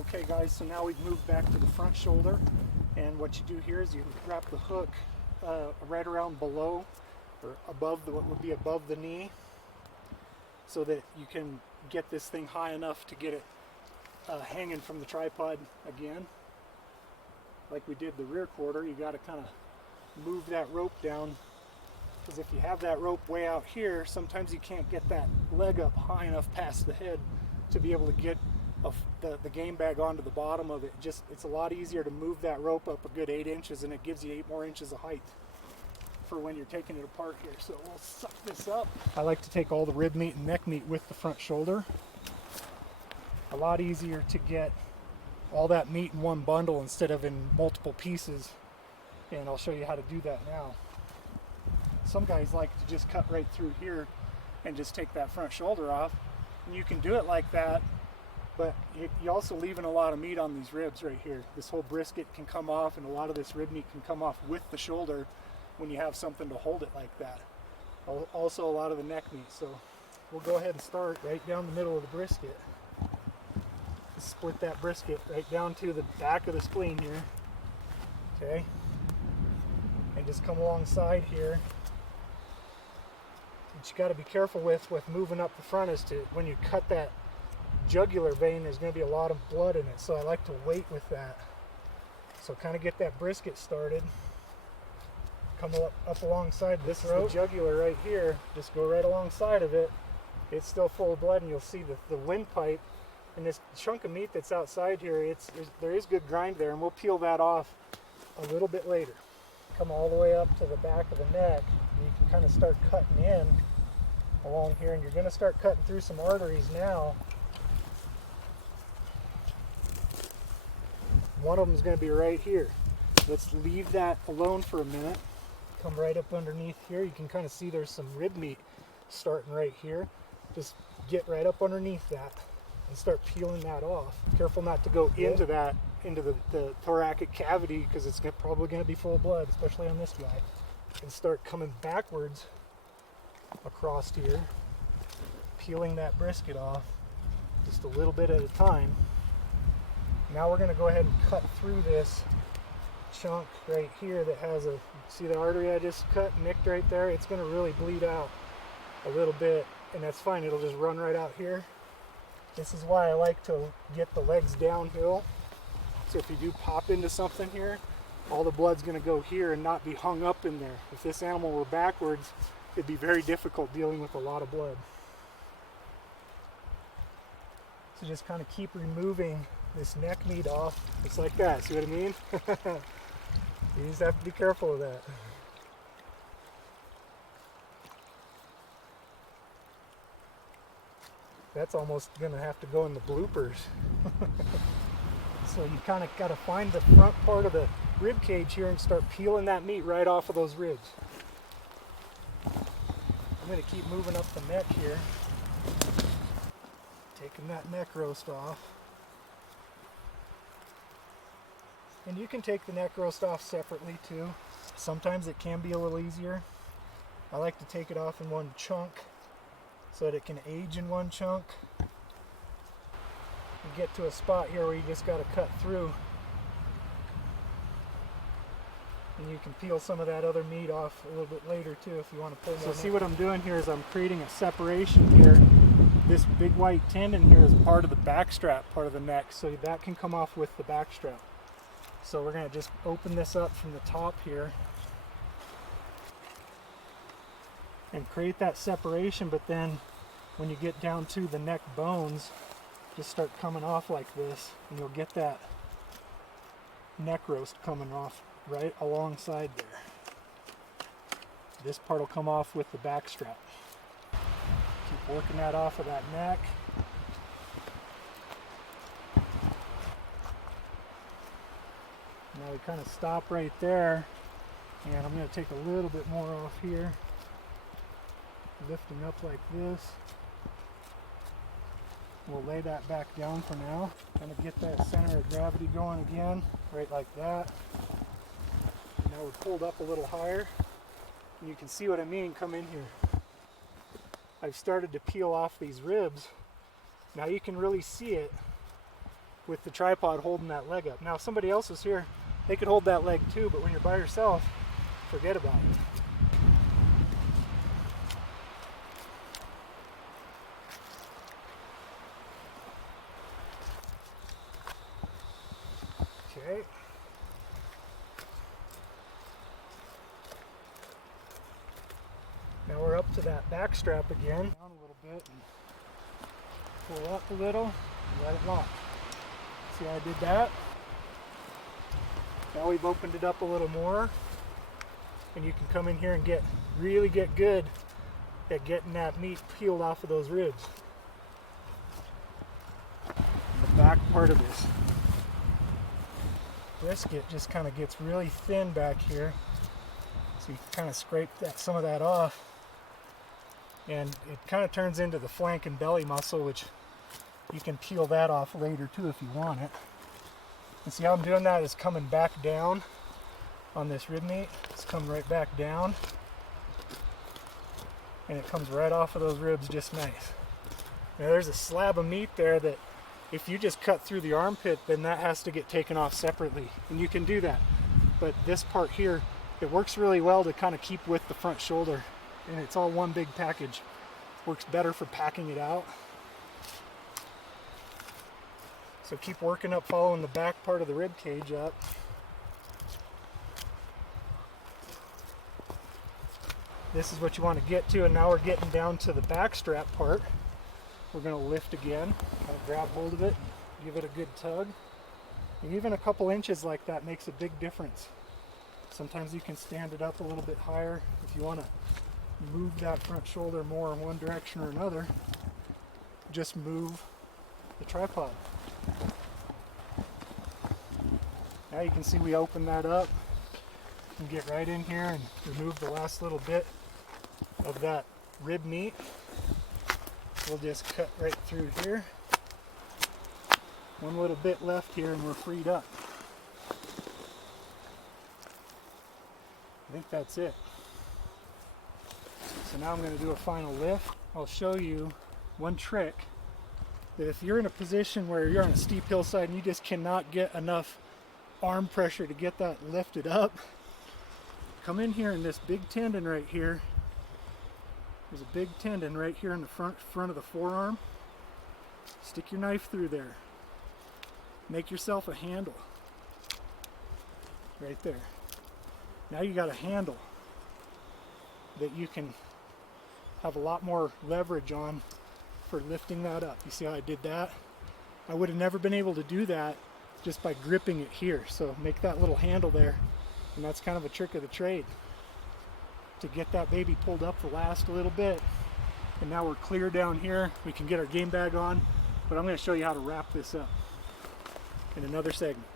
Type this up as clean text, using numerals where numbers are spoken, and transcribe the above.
Okay guys, so now we've moved back to the front shoulder, and what you do here is you wrap the hook right around below or above what would be above the knee, so that you can get this thing high enough to get it hanging from the tripod again. Like we did the rear quarter, you got to kind of move that rope down, because if you have that rope way out here, sometimes you can't get that leg up high enough past the head to be able to get the game bag onto the bottom of it. It's a lot easier to move that rope up a good 8 inches, and it gives you 8 more inches of height for when you're taking it apart here. So we'll suck this up. I like to take all the rib meat and neck meat with the front shoulder. A lot easier to get all that meat in one bundle instead of in multiple pieces, and I'll show you how to do that now. Some guys like to just cut right through here and just take that front shoulder off, and you can do it like that, but you're also leaving a lot of meat on these ribs right here. This whole brisket can come off, and a lot of this rib meat can come off with the shoulder when you have something to hold it like that. Also a lot of the neck meat. So we'll go ahead and start right down the middle of the brisket. Split that brisket right down to the back of the spleen here. Okay? And just come alongside here. What you got to be careful with moving up the front is to, when you cut that jugular vein, there's going to be a lot of blood in it, so I like to wait with that. So kind of get that brisket started. Come up alongside this throat. Is the jugular right here. Just go right alongside of it. It's still full of blood, and you'll see the windpipe and this chunk of meat that's outside here. There is good grind there, and we'll peel that off a little bit later. Come all the way up to the back of the neck, and you can kind of start cutting in along here, and you're going to start cutting through some arteries now. One of them is going to be right here. Let's leave that alone for a minute. Come right up underneath here. You can kind of see there's some rib meat starting right here. Just get right up underneath that and start peeling that off. Careful not to go into that, into the thoracic cavity, because it's probably going to be full of blood, especially on this guy. And start coming backwards across here, peeling that brisket off just a little bit at a time. Now we're going to go ahead and cut through this chunk right here that has see the artery I just cut, nicked right there? It's going to really bleed out a little bit, and that's fine. It'll just run right out here. This is why I like to get the legs downhill. So if you do pop into something here, all the blood's going to go here and not be hung up in there. If this animal were backwards, it'd be very difficult dealing with a lot of blood. So just kind of keep removing this neck meat off, just like that. See what I mean? You just have to be careful of that. That's almost going to have to go in the bloopers. So you kind of got to find the front part of the rib cage here and start peeling that meat right off of those ribs. I'm going to keep moving up the neck here, taking that neck roast off. And you can take the neck roast off separately too. Sometimes it can be a little easier. I like to take it off in one chunk so that it can age in one chunk. You get to a spot here where you just got to cut through, and you can peel some of that other meat off a little bit later too if you want to pull more. So see what I'm doing here is I'm creating a separation here. This big white tendon here is part of the back strap, part of the neck, so that can come off with the back strap. So we're going to just open this up from the top here and create that separation, but then when you get down to the neck bones, just start coming off like this, and you'll get that neck roast coming off right alongside there. This part will come off with the back strap. Keep working that off of that neck. Now we kind of stop right there, and I'm going to take a little bit more off here, lifting up like this. We'll lay that back down for now. Kind of get that center of gravity going again, right like that. Now we're pulled up a little higher, and you can see what I mean. Come in here. I've started to peel off these ribs. Now you can really see it with the tripod holding that leg up. Now if somebody else is here, they could hold that leg too, but when you're by yourself, forget about it. Okay. Now we're up to that back strap again. Down a little bit and pull up a little and let it lock. See how I did that? Now we've opened it up a little more, and you can come in here and really get good at getting that meat peeled off of those ribs. And the back part of this brisket just kind of gets really thin back here, so you can kind of scrape some of that off, and it kind of turns into the flank and belly muscle, which you can peel that off later too if you want it. And see how I'm doing that is coming back down on this rib meat. It's coming right back down, and it comes right off of those ribs just nice. Now there's a slab of meat there that if you just cut through the armpit, then that has to get taken off separately, and you can do that. But this part here, it works really well to kind of keep with the front shoulder, and it's all one big package. Works better for packing it out. So keep working up, following the back part of the rib cage up. This is what you want to get to, and now we're getting down to the back strap part. We're going to lift again, kind of grab hold of it, give it a good tug. And even a couple inches like that makes a big difference. Sometimes you can stand it up a little bit higher if you want to move that front shoulder more in one direction or another. Just move the tripod. Now you can see we open that up and get right in here and remove the last little bit of that rib meat. We'll just cut right through here. One little bit left here and we're freed up. I think that's it. So now I'm going to do a final lift. I'll show you one trick that if you're in a position where you're on a steep hillside and you just cannot get enough arm pressure to get that lifted up, come in here in this big tendon right here. There's a big tendon right here in the front of the forearm. Stick your knife through there. Make yourself a handle. Right there. Now you got a handle that you can have a lot more leverage on for lifting that up. You see how I did that? I would have never been able to do that just by gripping it here. So make that little handle there, and that's kind of a trick of the trade to get that baby pulled up the last little bit. And now we're clear down here. We can get our game bag on, but I'm going to show you how to wrap this up in another segment.